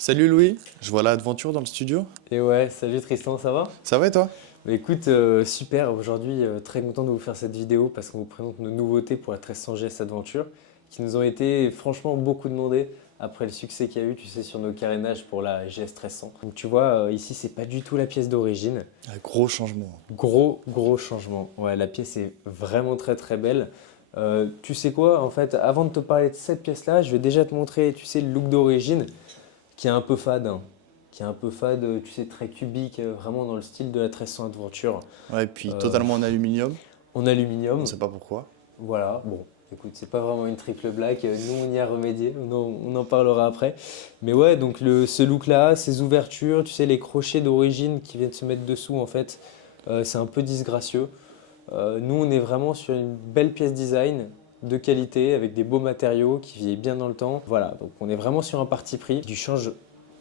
Salut Louis, je vois l'aventure dans le studio. Et ouais, salut Tristan, ça va? Ça va et toi? Bah écoute, super, aujourd'hui très content de vous faire cette vidéo parce qu'on vous présente nos nouveautés pour la 1300 GS Adventure qui nous ont été franchement beaucoup demandées après le succès qu'il y a eu, tu sais, sur nos carénages pour la GS 1300. Donc tu vois, ici c'est pas du tout la pièce d'origine. Un gros changement. Gros changement. Ouais, la pièce est vraiment très belle. Tu sais quoi, en fait, avant de te parler de cette pièce-là, je vais déjà te montrer, tu sais, le look d'origine qui est un peu fade, hein. Qui est un peu fade, tu sais, très cubique, vraiment dans le style de la 1300 Adventure, Ouais, et puis euh, totalement en aluminium, en on ne aluminium. sait pas pourquoi. Voilà, bon, écoute, c'est pas vraiment une triple black, nous on y a remédié, on en parlera après. Mais ouais, donc ce look-là, ces ouvertures, tu sais, les crochets d'origine qui viennent se mettre dessous, en fait, c'est un peu disgracieux. Nous, on est vraiment sur une belle pièce design de qualité avec des beaux matériaux qui vieillent bien dans le temps. Voilà, donc on est vraiment sur un parti pris qui change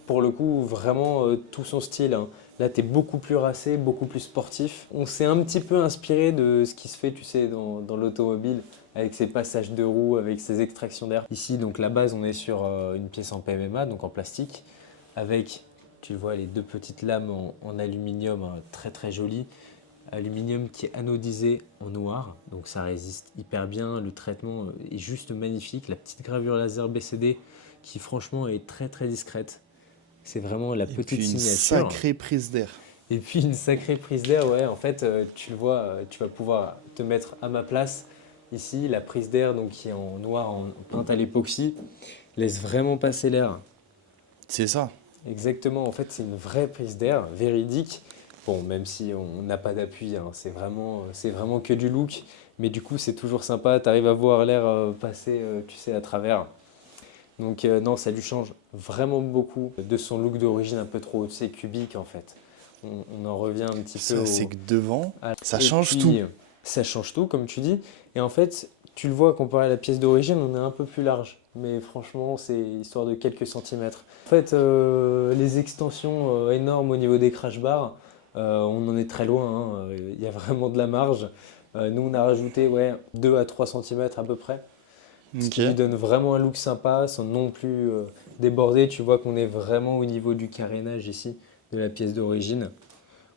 pour le coup vraiment tout son style, hein. Là, tu es beaucoup plus racé, beaucoup plus sportif. On s'est un petit peu inspiré de ce qui se fait, tu sais, dans l'automobile avec ses passages de roues, avec ses extractions d'air. Ici, donc la base, on est sur une pièce en PMMA, donc en plastique, avec, tu le vois, les deux petites lames en aluminium, hein, très jolies. Aluminium qui est anodisé en noir, donc ça résiste hyper bien. Le traitement est juste magnifique. La petite gravure laser BCD qui franchement est très discrète. C'est vraiment la Et petite puis une signature. sacrée prise d'air. Et puis une sacrée prise d'air, ouais. En fait, tu le vois, tu vas pouvoir te mettre à ma place. Ici, la prise d'air, donc qui est en noir, en peinte à l'époxy, laisse vraiment passer l'air. C'est ça. Exactement, en fait, c'est une vraie prise d'air, véridique. Bon, même si on n'a pas d'appui, hein, c'est vraiment que du look. Mais du coup, c'est toujours sympa, tu arrives à voir l'air passer, tu sais, à travers. Donc non, ça lui change vraiment beaucoup de son look d'origine un peu trop, tu sais, cubique en fait. On en revient un petit peu Ça, c'est au... que devant, ça Et change tout. puis, ça change tout, comme tu dis. Et en fait, tu le vois, comparé à la pièce d'origine, on est un peu plus large. Mais franchement, c'est histoire de quelques centimètres. En fait, les extensions énormes au niveau des crash bars, on en est très loin, hein. Il y a vraiment de la marge. Nous, on a rajouté ouais, 2 à 3 centimètres à peu près. Ce Ok. qui lui donne vraiment un look sympa, sans non plus déborder. Tu vois qu'on est vraiment au niveau du carénage ici, de la pièce d'origine.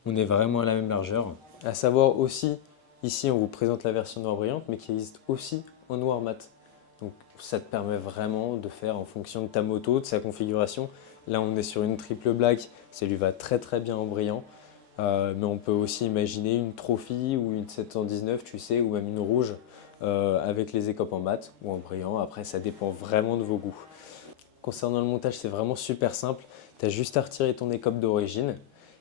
On est vraiment à la même largeur. À savoir aussi, ici on vous présente la version noir brillante, mais qui existe aussi en noir mat. Donc ça te permet vraiment de faire en fonction de ta moto, de sa configuration. Là on est sur une triple black, ça lui va très bien en brillant. Mais on peut aussi imaginer une Trophy ou une 719, tu sais, ou même une rouge avec les écopes en mat ou en brillant. Après, ça dépend vraiment de vos goûts. Concernant le montage, c'est vraiment super simple. Tu as juste à retirer ton écope d'origine.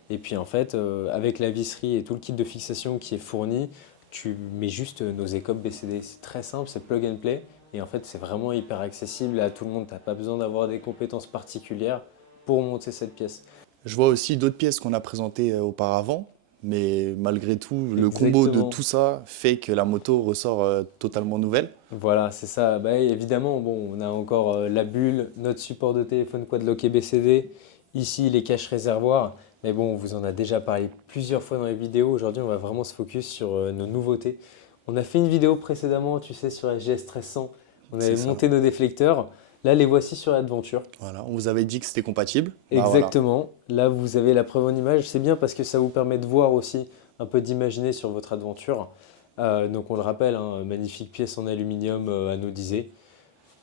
Et puis en fait, avec la visserie et tout le kit de fixation qui est fourni, tu mets juste nos écopes BCD. C'est très simple, c'est plug and play. Et en fait, c'est vraiment hyper accessible à tout le monde. Tu n'as pas besoin d'avoir des compétences particulières pour monter cette pièce. Je vois aussi d'autres pièces qu'on a présentées auparavant, mais malgré tout, le combo de Exactement. tout ça fait que la moto ressort totalement nouvelle. Voilà, c'est ça. Bah, évidemment, bon, on a encore la bulle, notre support de téléphone quad-lock et BCD, ici les caches réservoirs. Mais bon, on vous en a déjà parlé plusieurs fois dans les vidéos. Aujourd'hui, on va vraiment se focus sur nos nouveautés. On a fait une vidéo précédemment, tu sais, sur la GS 1300. On C'est avait ça. monté nos déflecteurs. Là, les voici sur l'Adventure. Voilà, on vous avait dit que c'était compatible. Bah voilà. Exactement. Là, vous avez la preuve en image. C'est bien parce que ça vous permet de voir aussi, un peu d'imaginer sur votre Adventure. Donc, on le rappelle, hein, magnifique pièce en aluminium anodisé.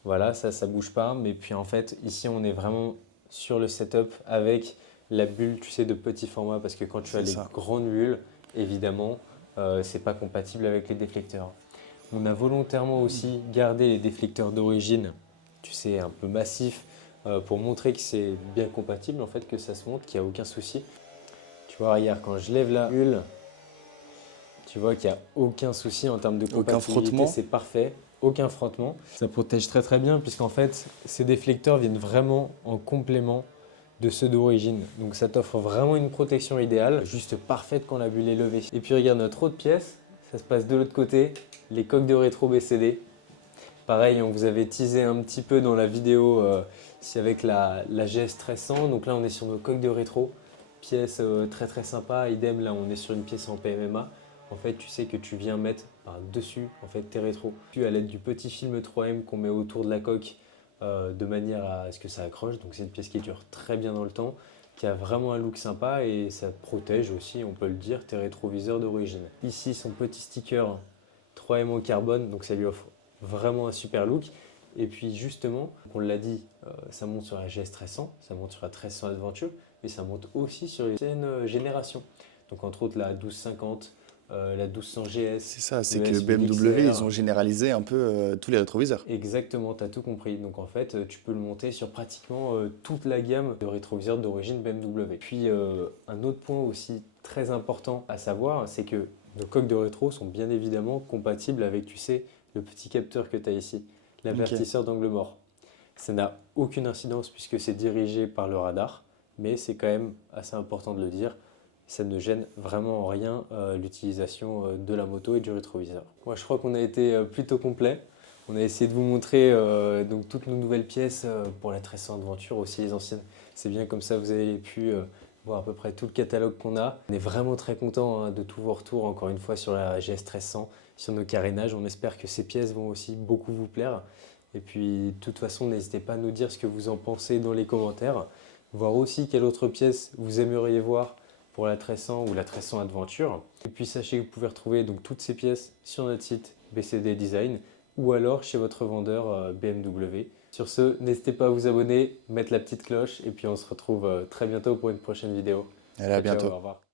Voilà, ça bouge pas. Mais puis en fait, ici, on est vraiment sur le setup avec la bulle, tu sais, de petit format. Parce que quand tu as C'est les ça. grandes bulles, évidemment, c'est pas compatible avec les déflecteurs. On a volontairement aussi gardé les déflecteurs d'origine, tu sais, un peu massifs, pour montrer que c'est bien compatible, en fait, que ça se monte, qu'il n'y a aucun souci. Tu vois, regarde, quand je lève la bulle, tu vois qu'il n'y a aucun souci en termes de Aucun compatibilité, frottement. c'est parfait, aucun frottement. Ça protège très bien puisqu'en fait, ces déflecteurs viennent vraiment en complément de ceux d'origine. Donc ça t'offre vraiment une protection idéale, juste parfaite quand la bulle est levée. Et puis regarde notre autre pièce, ça se passe de l'autre côté, les coques de rétro BCD. Pareil, on vous avait teasé un petit peu dans la vidéo si avec la GS 1300. Donc là, on est sur nos coques de rétro. Pièce très sympa. Idem, là, on est sur une pièce en PMMA. En fait, tu sais que tu viens mettre par-dessus en fait, tes rétros. Puis à l'aide du petit film 3M qu'on met autour de la coque, de manière à ce que ça accroche. Donc c'est une pièce qui dure très bien dans le temps, qui a vraiment un look sympa et ça protège aussi, on peut le dire, tes rétroviseurs d'origine. Ici, son petit sticker 3M en carbone, donc ça lui offre vraiment un super look. Et puis justement, on l'a dit, ça monte sur la GS 1300, ça monte sur la 1300 Adventure, mais ça monte aussi sur les anciennes générations. Donc entre autres la 1250, la 1200 GS, C'est ça, c'est le que S1000 BMW, ils XR. ont généralisé un peu tous les rétroviseurs. Exactement, tu as tout compris. Donc en fait, tu peux le monter sur pratiquement toute la gamme de rétroviseurs d'origine BMW. Puis un autre point aussi très important à savoir, c'est que nos coques de rétro sont bien évidemment compatibles avec, tu sais, le petit capteur que tu as ici, Ok. l'avertisseur d'angle mort. Ça n'a aucune incidence puisque c'est dirigé par le radar, mais c'est quand même assez important de le dire. Ça ne gêne vraiment en rien l'utilisation de la moto et du rétroviseur. Moi, je crois qu'on a été plutôt complet. On a essayé de vous montrer donc toutes nos nouvelles pièces pour la 1300 Adventure, aussi les anciennes. C'est bien comme ça, vous avez pu voir à peu près tout le catalogue qu'on a. On est vraiment très content de tous vos retours, encore une fois, sur la GS 1300, sur nos carénages. On espère que ces pièces vont aussi beaucoup vous plaire. Et puis, de toute façon, n'hésitez pas à nous dire ce que vous en pensez dans les commentaires. Voir aussi quelle autre pièce vous aimeriez voir pour la 1300 ou la 1300 Adventure. Et puis, sachez que vous pouvez retrouver donc toutes ces pièces sur notre site BCD Design ou alors chez votre vendeur BMW. Sur ce, n'hésitez pas à vous abonner, mettre la petite cloche et puis on se retrouve très bientôt pour une prochaine vidéo. Allez, à Ciao, ciao, bientôt. au revoir.